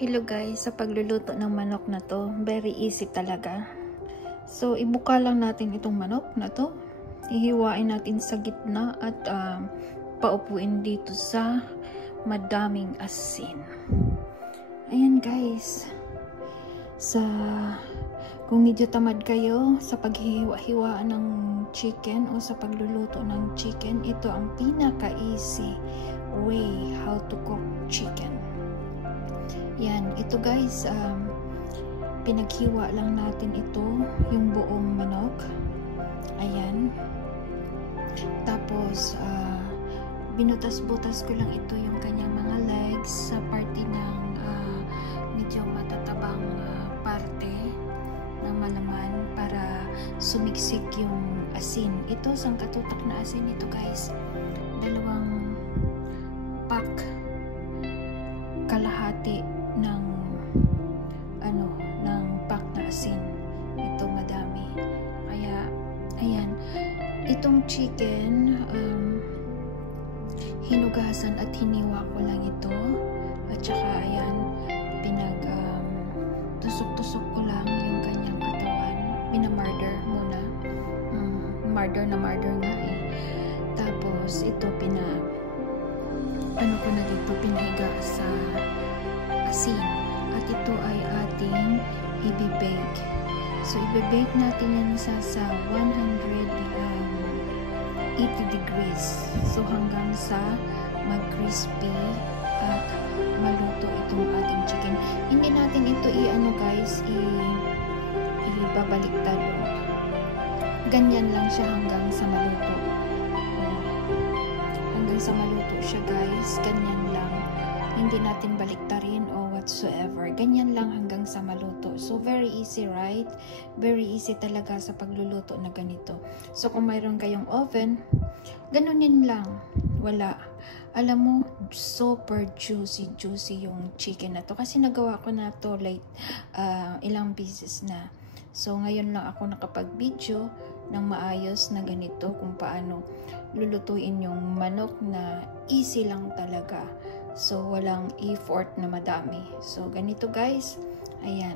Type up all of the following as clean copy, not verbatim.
Hello guys, sa pagluluto ng manok na to, very easy talaga. So, ibuka lang natin itong manok na to. Ihiwain natin sa gitna at paupuin dito sa madaming asin. Ayan guys. Kung medyo tamad kayo sa paghihiwa-hiwa ng chicken o sa pagluluto ng chicken, ito ang pinaka-easy way how to cook chicken. Yan, ito guys, pinaghiwa lang natin ito, yung buong manok. Ayan. Tapos, binutas-butas ko lang ito yung kanyang mga legs sa parte ng medyo matatabang parte ng malaman para sumiksik yung asin. Ito, sangkatutak na asin ito guys. 2 pack kalahati ng pack na asin. Ito madami. Kaya ayan, itong chicken hinugasan at hiniwa ko lang ito. At saka ayan, tusok-tusok ko lang yung kanyang katawan. Minamarder muna. Marder nga eh. Tapos ito pinahiga sa asin. At ito ay ating i-bake. So, i-bake natin yan sa 180 degrees. So, hanggang sa mag-crispy at maluto itong ating chicken. Hindi natin ito ibabaliktad. Ganyan lang siya hanggang sa maluto. Hanggang sa maluto siya guys. Ganyan lang. Hindi natin baliktarin o whatsoever. Ganyan lang hanggang sa maluto. So, very easy, right? Very easy talaga sa pagluluto na ganito. So, kung mayroon kayong oven, ganunin lang. Wala. Alam mo, super juicy yung chicken na to. Kasi nagawa ko na to ilang beses na. So, ngayon lang ako nakapag-video ng maayos na ganito kung paano lulutuin yung manok na easy lang talaga. So, walang effort na madami. So, ganito guys. Ayan.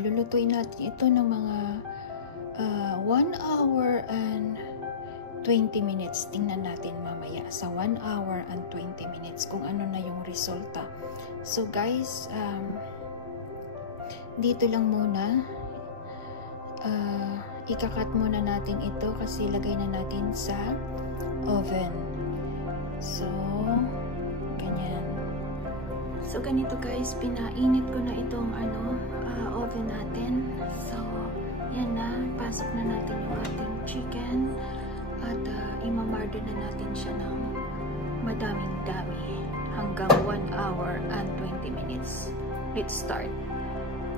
Lulutuin natin ito ng mga 1 hour and 20 minutes. Tingnan natin mamaya sa 1 hour and 20 minutes kung ano na yung resulta. So, guys, dito lang muna. Ikakat muna natin ito kasi lagay na natin sa oven. So, ganyan. So, ganito guys, pinainit ko na itong oven natin. So, yan na. Pasok na natin yung ating chicken. At imamardo na natin siya ng madaming-dami hanggang 1 hour and 20 minutes. Let's start.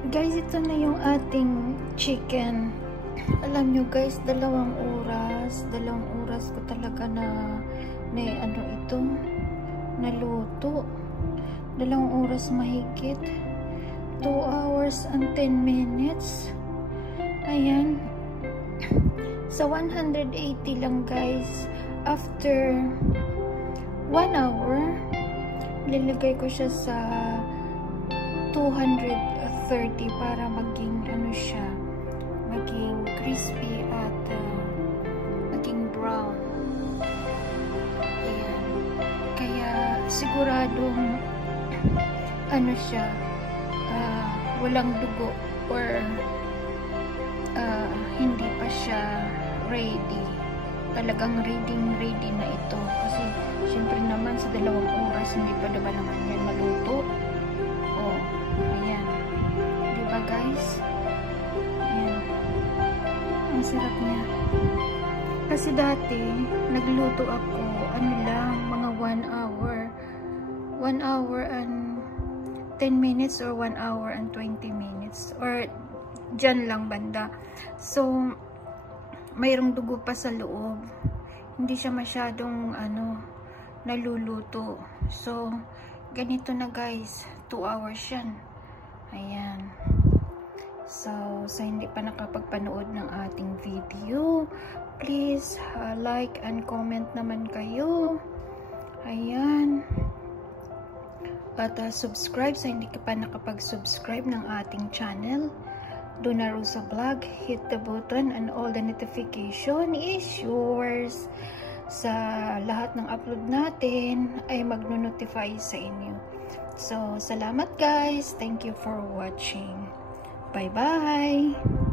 Guys, ito na yung ating chicken. Alam nyo guys, 2 oras ko talaga na ito naluto. 2 oras mahigit. 2 hours and 10 minutes. Ayan. Sa 180 lang guys. After 1 hour, lilagay ko siya sa 230 para maging maging crispy at maging brown. Ayan. Kaya siguradong siya, walang dugo or hindi pa siya ready. Talagang ready na ito. Kasi syempre naman sa 2 oras hindi pa diba naman yan maluto. Oh, ayan. Diba guys? Ayan. Ang sarap niya. Kasi dati nagluto ako mga 1 hour. 1 hour and 10 minutes or 1 hour and 20 minutes. Or dyan lang banda. So, mayroong dugo pa sa loob. Hindi siya masyadong naluluto. So, ganito na guys. 2 hours yan. Ayan. So, sa hindi pa nakapagpanood ng ating video, please like and comment naman kayo. Ayan. At subscribe sa hindi ka pa nakapag-subscribe ng ating channel, Donna Rosa Vlog. Hit the button and all the notification is yours. Sa lahat ng upload natin ay magno-notify sa inyo. So, salamat guys. Thank you for watching. Bye-bye.